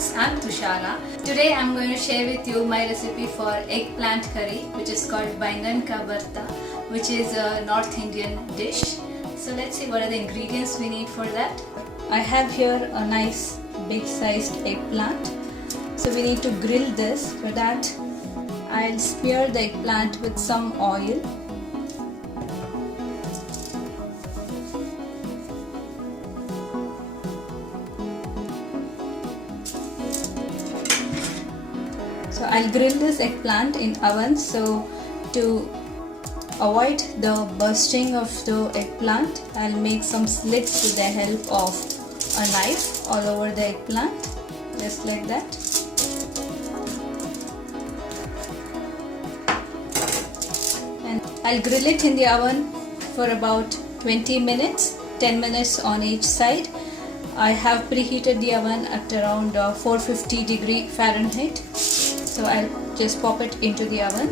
Vlogs. I'm Tushara. Today I'm going to share with you my recipe for eggplant curry, which is called Baingan ka Bharta, which is a North Indian dish. So let's see what are the ingredients we need for that. I have here a nice big sized eggplant. So we need to grill this. For that I'll smear the eggplant with some oil. So I'll grill this eggplant in oven. So to avoid the bursting of the eggplant, I'll make some slits with the help of a knife all over the eggplant, just like that. And I'll grill it in the oven for about 20 minutes, 10 minutes on each side. I have preheated the oven at around 450 degree Fahrenheit. So I'll just pop it into the oven.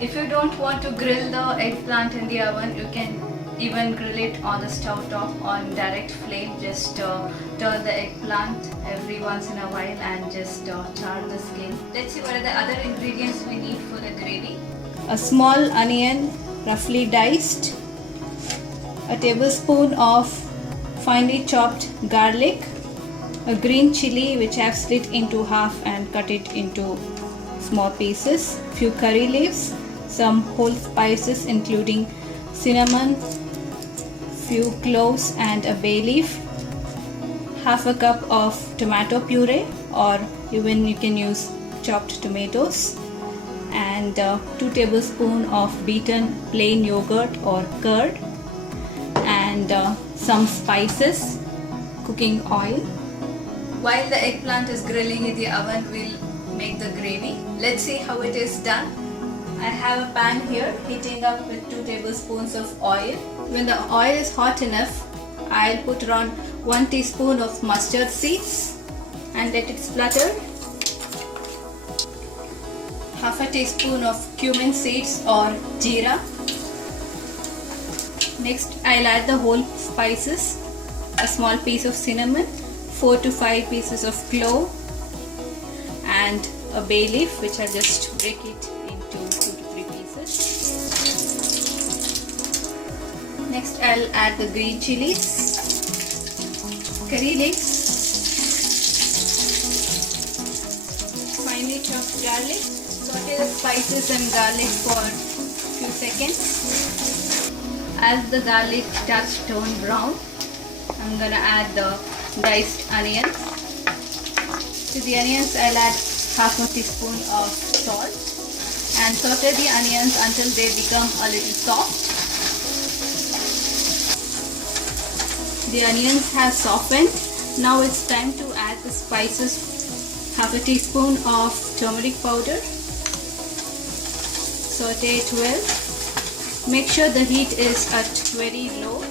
If you don't want to grill the eggplant in the oven, you can even grill it on the stove top on direct flame. Just turn the eggplant every once in a while and just char the skin. Let's see what are the other ingredients we need for the gravy. A small onion, roughly diced. A tablespoon of finely chopped garlic. A green chili which I have slit into half and cut it into small pieces. Few curry leaves, some whole spices including cinnamon, few cloves and a bay leaf, half a cup of tomato puree, or even you can use chopped tomatoes, and 2 tablespoons of beaten plain yogurt or curd, and some spices, cooking oil. While the eggplant is grilling in the oven, we'll make the gravy. Let's see how it is done. I have a pan here heating up with 2 tablespoons of oil. When the oil is hot enough, I'll put around 1 teaspoon of mustard seeds and let it splutter. Half a teaspoon of cumin seeds or jeera. Next, I'll add the whole spices, a small piece of cinnamon, 4 to 5 pieces of clove, and a bay leaf, which I'll just break it into 2 to 3 pieces. Next I'll add the green chilies, curry leaves, finely chopped garlic. Saute the spices and garlic for a few seconds. As the garlic starts to turn brown, I'm gonna add the diced onions. To the onions I'll add half a teaspoon of salt and saute the onions until they become a little soft. The onions have softened. Now it's time to add the spices. Half a teaspoon of turmeric powder. Saute it well. Make sure the heat is at very low.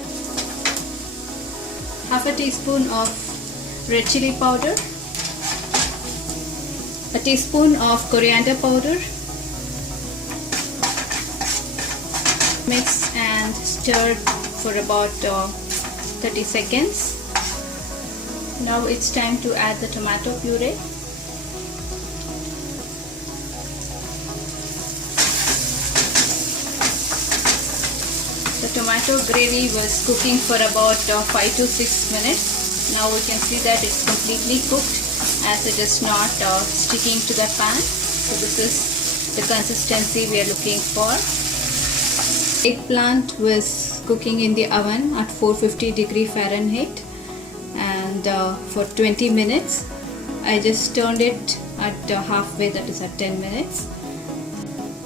Half a teaspoon of red chili powder, a teaspoon of coriander powder. Mix and stir for about 30 seconds. Now it's time to add the tomato puree. The tomato gravy was cooking for about 5 to 6 minutes. Now we can see that it's completely cooked as it is not sticking to the pan. So this is the consistency we are looking for. Eggplant was cooking in the oven at 450 degree Fahrenheit and for 20 minutes. I just turned it at halfway, that is at 10 minutes.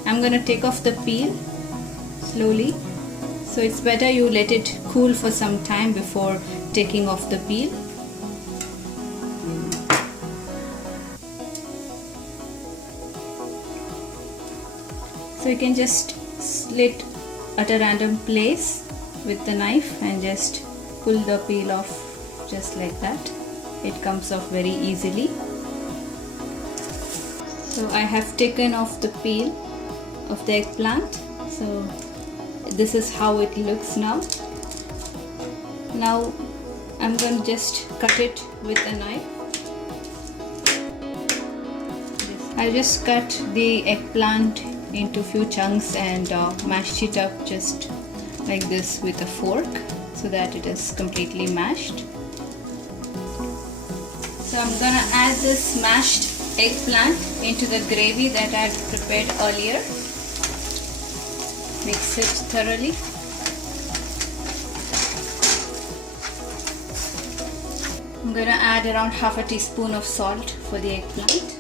I'm going to take off the peel slowly. So it's better you let it cool for some time before taking off the peel. So you can just slit at a random place with the knife and just pull the peel off just like that. It comes off very easily. So I have taken off the peel of the eggplant. So this is how it looks now. Now I'm going to just cut it with a knife. I just cut the eggplant into few chunks and mashed it up just like this with a fork so that it is completely mashed. So I'm gonna add this mashed eggplant into the gravy that I had prepared earlier. Mix it thoroughly. I'm gonna add around half a teaspoon of salt for the eggplant.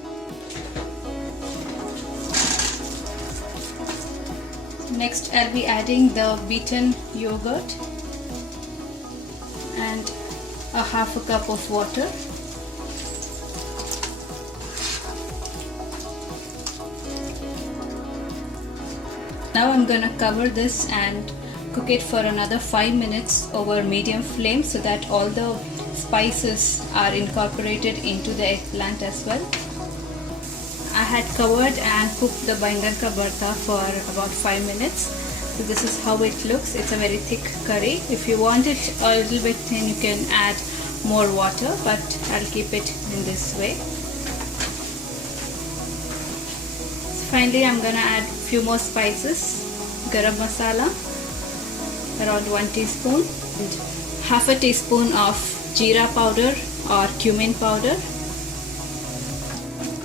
Next, I'll be adding the beaten yogurt and a half a cup of water. Now I'm gonna cover this and cook it for another 5 minutes over medium flame so that all the spices are incorporated into the eggplant as well. I had covered and cooked the Baingan ka bharta for about 5 minutes. So this is how it looks. It's a very thick curry. If you want it a little bit thin, you can add more water, but I'll keep it in this way. So finally, I'm gonna add few more spices. Garam masala, around 1 teaspoon, and half a teaspoon of jeera powder or cumin powder.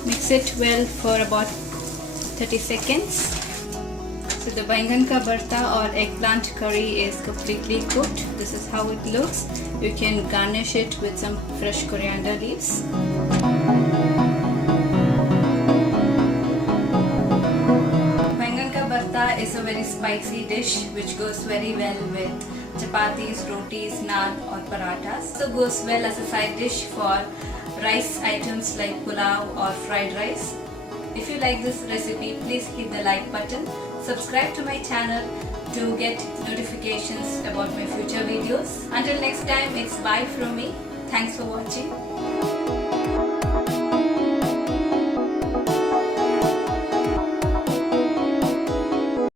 Mix it well for about 30 seconds. So the Baingan ka bharta or eggplant curry is completely cooked. This is how it looks. You can garnish it with some fresh coriander leaves. Baingan ka bharta is a very spicy dish which goes very well with chapatis, rotis, naan or parathas. So goes well as a side dish for rice items like pulao or fried rice. If you like this recipe, please hit the like button. Subscribe to my channel to get notifications about my future videos. Until next time, it's bye from me. Thanks for watching.